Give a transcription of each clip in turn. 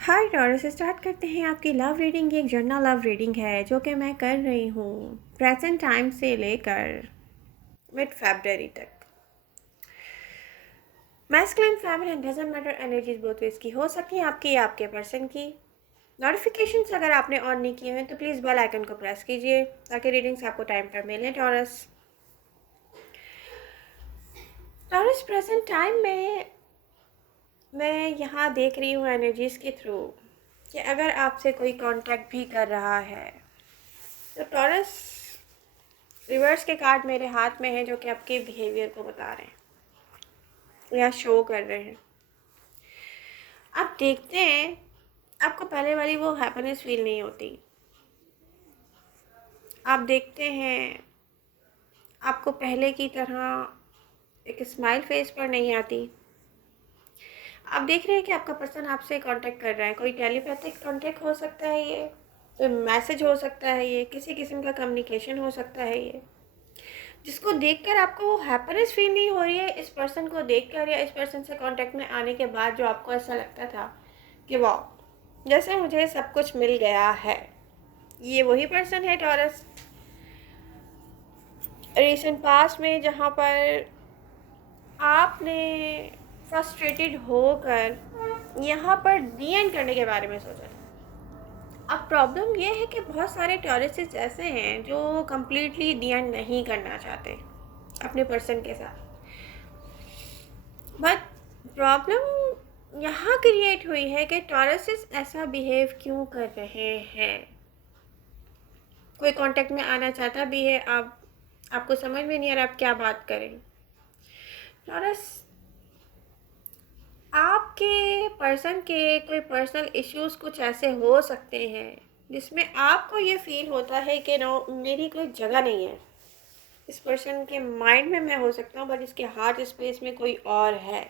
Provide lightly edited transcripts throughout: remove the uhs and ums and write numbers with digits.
हाय taurus, start करते हैं आपकी लव रीडिंग। एक जर्नल लव रीडिंग है जो कि मैं कर रही हूँ प्रेजेंट टाइम से लेकर मिड फरवरी तक। Masculine feminine doesn't matter, energies both ways की हो सकती है, आपकी या आपके पर्सन की। नोटिफिकेशंस अगर आपने ऑन नहीं किए हैं तो प्लीज़ बेल आइकन को प्रेस कीजिए ताकि रीडिंग्स आपको टाइम पर मिलें। टॉरस टॉरस प्रेजेंट टाइम में मैं यहाँ देख रही हूँ एनर्जीज के थ्रू कि अगर आपसे कोई कांटेक्ट भी कर रहा है तो टॉरस रिवर्स के कार्ड मेरे हाथ में है जो कि आपके बिहेवियर को बता रहे हैं या शो कर रहे हैं। आप देखते हैं आपको पहले वाली वो हैप्पीनेस फील नहीं होती। आप देखते हैं आपको पहले की तरह एक स्माइल फेस पर नहीं आती। आप देख रहे हैं कि आपका पर्सन आपसे कांटेक्ट कर रहा है, कोई टेलीपैथिक कांटेक्ट हो सकता है, ये कोई मैसेज हो सकता है, ये किसी किस्म का कम्युनिकेशन हो सकता है, ये जिसको देखकर आपको वो हैप्पीनेस फील नहीं हो रही है। इस पर्सन को देखकर या इस पर्सन से कांटेक्ट में आने के बाद जो आपको ऐसा लगता था कि वाह, जैसे मुझे सब कुछ मिल गया है, ये वही पर्सन है टॉरस। रिसेंट पास्ट में जहाँ पर आपने फ्रस्ट्रेटेड होकर यहाँ पर डी एंड करने के बारे में सोचा था। अब प्रॉब्लम ये है कि बहुत सारे टॉरसेस ऐसे हैं जो कम्प्लीटली डी एंड नहीं करना चाहते अपने पर्सन के साथ। बट प्रॉब्लम यहाँ क्रिएट हुई है कि टॉरसेस ऐसा बिहेव क्यों कर रहे हैं। कोई कांटेक्ट में आना चाहता भी है, आपको समझ में नहीं आ रहा आप क्या बात करें। टॉरस आपके पर्सन के कोई पर्सनल इश्यूज कुछ ऐसे हो सकते हैं जिसमें आपको ये फील होता है कि नो, मेरी कोई जगह नहीं है इस पर्सन के माइंड में। मैं हो सकता हूँ बट इसके हार्ट स्पेस में कोई और है।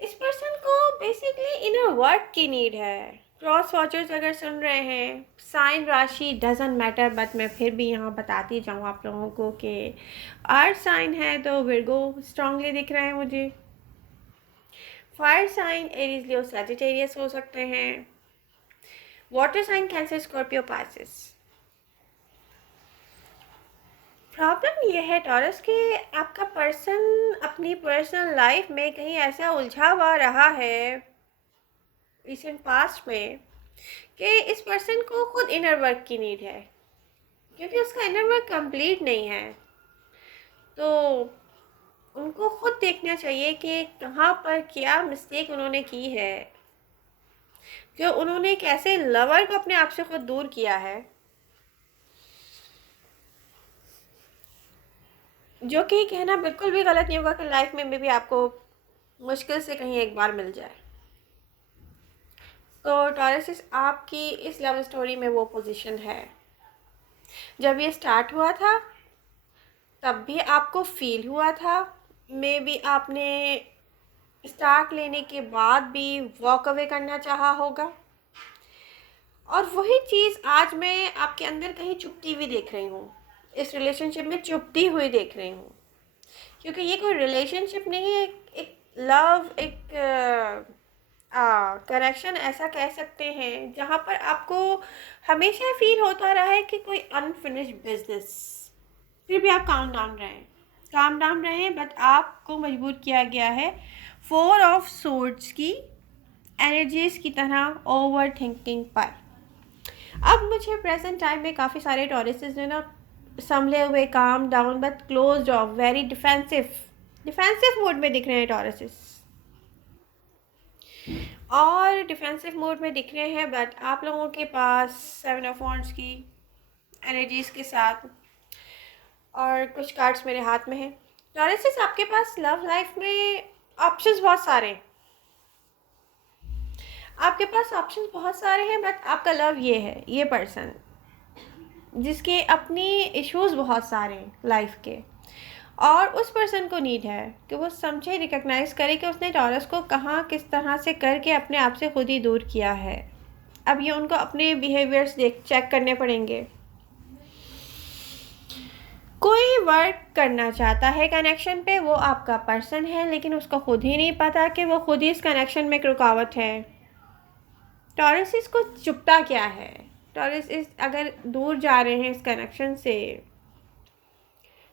इस पर्सन को बेसिकली इनर वर्क की नीड है। क्रॉस वॉचर्स अगर सुन रहे हैं, साइन राशि डजेंट मैटर, बट मैं फिर भी यहाँ बताती जाऊँ आप लोगों को कि अर्थ साइन है तो विर्गो स्ट्रांगली दिख रहे हैं मुझे। Fire sign Aries Leo Sagittarius हो सकते हैं। Water sign Cancer Scorpio Pisces. Problem ये है टॉरस कि आपका पर्सन अपनी पर्सनल लाइफ में कहीं ऐसा उलझा हुआ रहा है रिसेंट पास्ट में कि इस पर्सन को खुद इनर वर्क की नीड है, क्योंकि उसका इनर वर्क कंप्लीट नहीं है। तो उनको खुद देखना चाहिए कि कहाँ पर क्या मिस्टेक उन्होंने की है, कि उन्होंने एक ऐसे लवर को अपने आप से खुद दूर किया है जो कि कहना बिल्कुल भी गलत नहीं होगा कि लाइफ में भी आपको मुश्किल से कहीं एक बार मिल जाए। तो टॉरस आपकी इस लव स्टोरी में वो पोजीशन है। जब ये स्टार्ट हुआ था तब भी आपको फील हुआ था, मे बी आपने स्टार्ट लेने के बाद भी वॉक अवे करना चाहा होगा, और वही चीज़ आज मैं आपके अंदर कहीं चुपती हुई देख रही हूँ, इस रिलेशनशिप में चुपती हुई देख रही हूँ। क्योंकि ये कोई रिलेशनशिप नहीं है, एक लव, एक कनेक्शन ऐसा कह सकते हैं जहाँ पर आपको हमेशा फील होता रहा है कि कोई अनफिनिश्ड बिजनेस। फिर भी आप काम डाउन रहे हैं, बट आपको मजबूर किया गया है फोर ऑफ सोर्ड्स की एनर्जीज की तरह ओवर थिंकिंग पर। अब मुझे प्रेजेंट टाइम में काफ़ी सारे टॉरसेस जो ना संभले हुए, calm down but close of, very defensive mode में दिख रहे हैं टॉरसेस, और डिफेंसिव मोड में दिख रहे हैं। बट आप लोगों के पास सेवन ऑफ वॉन्ड्स की एनर्जीज के साथ और कुछ कार्ड्स मेरे हाथ में हैं। टॉरसेस आपके पास लव लाइफ में ऑप्शंस बहुत सारे हैं, आपके पास ऑप्शंस बहुत सारे हैं, बट आपका लव ये है, ये पर्सन जिसके अपनी इश्यूज बहुत सारे हैं लाइफ के, और उस पर्सन को नीड है कि वो समझे, रिकग्नाइज करे कि उसने टॉरस को कहाँ किस तरह से करके अपने आप से खुद ही दूर किया है। अब ये उनको अपने बिहेवियर्स चेक करने पड़ेंगे। कोई वर्क करना चाहता है कनेक्शन पे, वो आपका पर्सन है, लेकिन उसको खुद ही नहीं पता कि वो खुद ही इस कनेक्शन में एक रुकावट है। टॉरसिस को चुभता क्या है? टॉरसिस अगर दूर जा रहे हैं इस कनेक्शन से,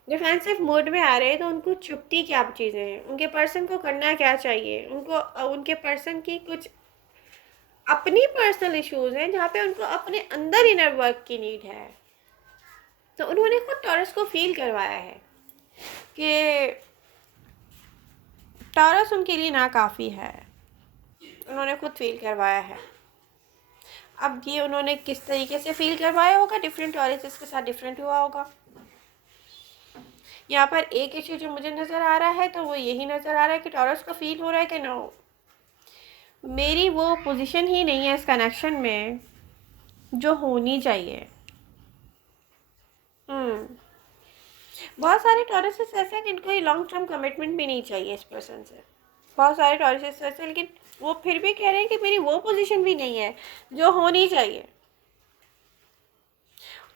डिफेंसिव मोड में आ रहे हैं, तो उनको चुभती क्या चीज़ें हैं? उनके पर्सन को करना क्या चाहिए? उनको उनके पर्सन की कुछ अपनी पर्सनल इश्यूज हैं जहाँ पे उनको अपने अंदर इनर वर्क की नीड है। तो उन्होंने खुद टॉरस को फील करवाया है कि टॉरस उनके लिए नाकाफ़ी है। उन्होंने खुद फील करवाया है। अब ये उन्होंने किस तरीके से फील करवाया होगा, डिफरेंट टॉरसेस के साथ डिफरेंट हुआ होगा। यहाँ पर एक इशू जो मुझे नज़र आ रहा है तो वो यही नज़र आ रहा है कि टॉरस को फील हो रहा है कि नो, मेरी वो पोजीशन ही नहीं है इस कनेक्शन में जो होनी चाहिए। बहुत सारे टॉरसेस ऐसे हैं जिनको लॉन्ग टर्म कमिटमेंट भी नहीं चाहिए इस पर्सन से। बहुत सारे टॉरसेस ऐसे, लेकिन वो फिर भी कह रहे हैं कि मेरी वो पोजीशन भी नहीं है जो होनी चाहिए।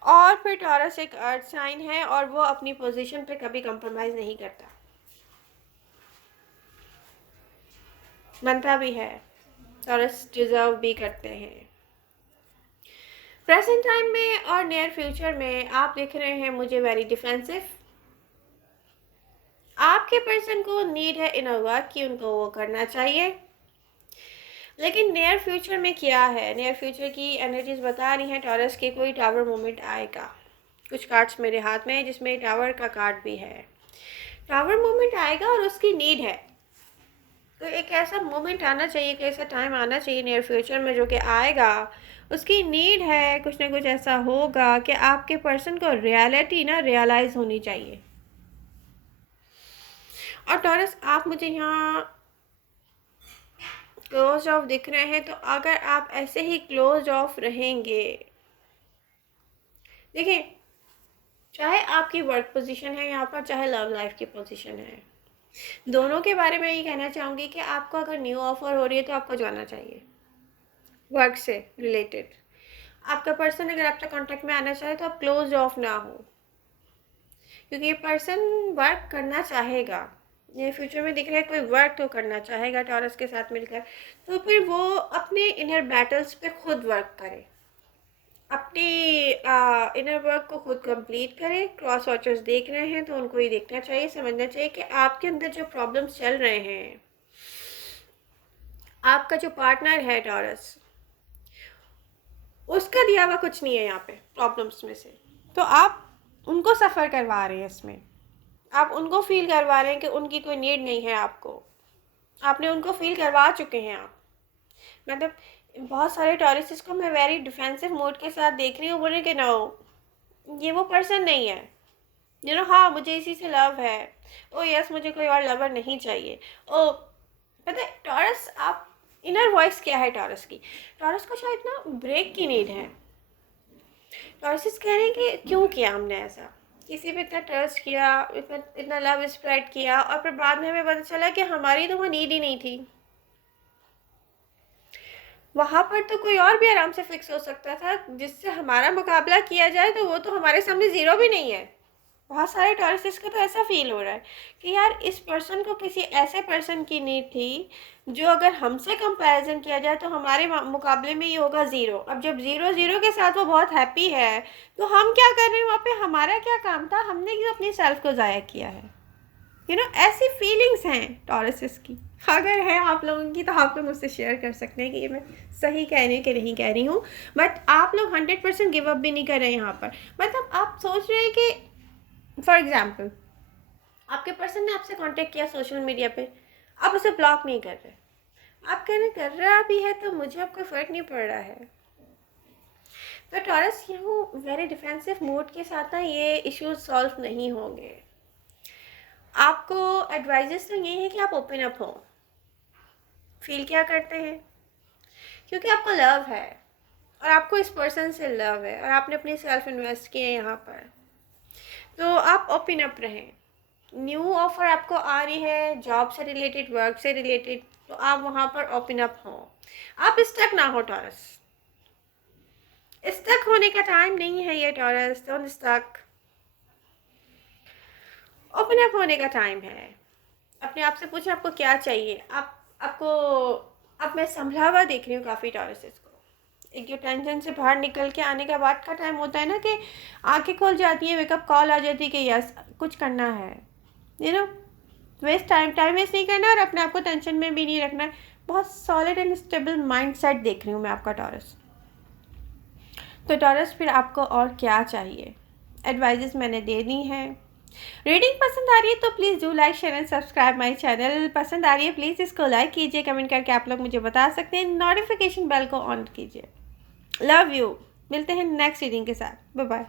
और फिर टॉरस एक अर्थ साइन है और वो अपनी पोजीशन पे कभी कंप्रोमाइज़ नहीं करता, बनता भी है, टॉरस डिजर्व भी करते हैं। प्रेजेंट टाइम में और नियर फ्यूचर में आप देख रहे हैं मुझे वेरी डिफेंसिव। आपके पर्सन को नीड है इनर वर्क की, उनको वो करना चाहिए। लेकिन नियर फ्यूचर में क्या है, नियर फ्यूचर की एनर्जीज बता रही हैं टॉरस के कोई टावर मोमेंट आएगा। कुछ कार्ड्स मेरे हाथ में है जिसमें टावर का कार्ड भी है। टावर मोमेंट आएगा और उसकी नीड है। तो एक ऐसा मोमेंट आना चाहिए, एक ऐसा टाइम आना चाहिए नियर फ्यूचर में जो कि आएगा, उसकी नीड है, कुछ ना कुछ ऐसा होगा कि आपके पर्सन को रियलिटी ना रियलाइज़ होनी चाहिए। और टॉरस आप मुझे यहाँ क्लोज ऑफ दिख रहे हैं, तो अगर आप ऐसे ही क्लोज ऑफ रहेंगे, देखिए चाहे आपकी वर्क पोजीशन है यहाँ पर, चाहे लव लाइफ की पोजीशन है, दोनों के बारे में ये कहना चाहूँगी कि आपको अगर न्यू ऑफर हो रही है तो आपको जाना चाहिए। वर्क से रिलेटेड आपका पर्सन अगर आपसे कांटेक्ट में आना चाहे तो आप क्लोज ऑफ ना हो, क्योंकि ये पर्सन वर्क करना चाहेगा। ये फ्यूचर में दिख रहा है कोई वर्क तो करना चाहेगा टॉरस के साथ मिलकर, तो फिर वो अपने इनर बैटल्स पे खुद वर्क करे, अपनी इनर वर्क को खुद कंप्लीट करें। क्रॉस वॉचर्स देख रहे हैं तो उनको ये देखना चाहिए, समझना चाहिए कि आपके अंदर जो प्रॉब्लम्स चल रहे हैं, आपका जो पार्टनर है टॉरस, उसका दिया हुआ कुछ नहीं है यहाँ पे प्रॉब्लम्स में से। तो आप उनको सफ़र करवा रहे हैं इसमें, आप उनको फील करवा रहे हैं कि उनकी कोई नीड नहीं है आपको, आपने उनको फील करवा चुके हैं आप। मतलब बहुत सारे टॉरसेस को मैं वेरी डिफेंसिव मोड के साथ देख रही हूँ, बोले कि नो ये वो पर्सन नहीं है, हाँ मुझे इसी से लव है, ओ यस मुझे कोई और लवर नहीं चाहिए। ओ पता है टॉरस, आप इनर वॉइस क्या है टॉरस की, टॉरस को शायद ना ब्रेक की नीड है। टॉरसेस कह रहे हैं कि क्यों किया हमने ऐसा, किसी पे इतना ट्रस्ट किया, इतना इतना लव स्प्रेड किया, और फिर बाद में हमें पता चला कि हमारी तो वो नीड ही नहीं थी। वहाँ पर तो कोई और भी आराम से फिक्स हो सकता था जिससे हमारा मुकाबला किया जाए, तो वो तो हमारे सामने ज़ीरो भी नहीं है। बहुत सारे टॉरसेस को तो ऐसा फील हो रहा है कि यार इस पर्सन को किसी ऐसे पर्सन की नीड थी जो अगर हमसे कंपैरिजन किया जाए तो हमारे मुकाबले में ये होगा ज़ीरो। अब जब ज़ीरो ज़ीरो के साथ वो बहुत हैप्पी है, तो हम क्या कर रहे हैं वहाँ पे, हमारा क्या काम था, हमने क्यों अपनी सेल्फ को ज़ाया किया है। ऐसी फीलिंग्स हैं टॉरसेस की। अगर है आप लोगों की तो आप लोग मुझसे शेयर कर सकते हैं कि ये मैं सही कह रही हूँ कि नहीं कह रही हूँ। बट आप लोग 100% गिव अप भी नहीं कर रहे हैं यहाँ पर। मतलब आप सोच रहे हैं कि फॉर एग्जाम्पल आपके पर्सन ने आपसे कांटेक्ट किया सोशल मीडिया पे, आप उसे ब्लॉक नहीं कर रहे, आप कहने कर रहा भी है तो मुझे अब कोई फ़र्क नहीं पड़ रहा है। तो टॉरस यूँ वेरी डिफेंसिव मूड के साथ ना ये इश्यूज सॉल्व नहीं होंगे। आपको एडवाइजेस तो ये है कि आप ओपन अप हो, फील क्या करते हैं, क्योंकि आपको लव है और आपको इस पर्सन से लव है और आपने अपनी सेल्फ इन्वेस्ट किए यहाँ पर, तो आप ओपन अप रहें। न्यू ऑफर आपको आ रही है जॉब से रिलेटेड, वर्क से रिलेटेड, तो आप वहाँ पर ओपन अप हो। आप स्टक ना हो टॉरस, स्टक होने का टाइम नहीं है ये Taurus, don't stuck, open up होने का टाइम है। अपने आप से पूछें आपको क्या चाहिए। आपको अब मैं संभला हुआ देख रही हूँ काफ़ी टॉरसेस को, एक जो टेंशन से बाहर निकल के आने का बाद का टाइम होता है ना कि आंखें खुल जाती हैं, वेकअप कॉल आ जाती है कि यस कुछ करना है, यू नो, टाइम वेस्ट नहीं करना और अपने आप को टेंशन में भी नहीं रखना है। बहुत solid and stable mind set देख रही हूँ मैं आपका टॉरस। तो टॉरस फिर आपको और क्या चाहिए, एडवाइजेस मैंने दे दी हैं। रीडिंग पसंद आ रही है तो please do like share and subscribe my channel. पसंद आ रही है प्लीज़ इसको लाइक कीजिए, कमेंट करके आप लोग मुझे बता सकते हैं, नोटिफिकेशन बेल को ऑन कीजिए। Love you. मिलते हैं नेक्स्ट रीडिंग के साथ। Bye bye.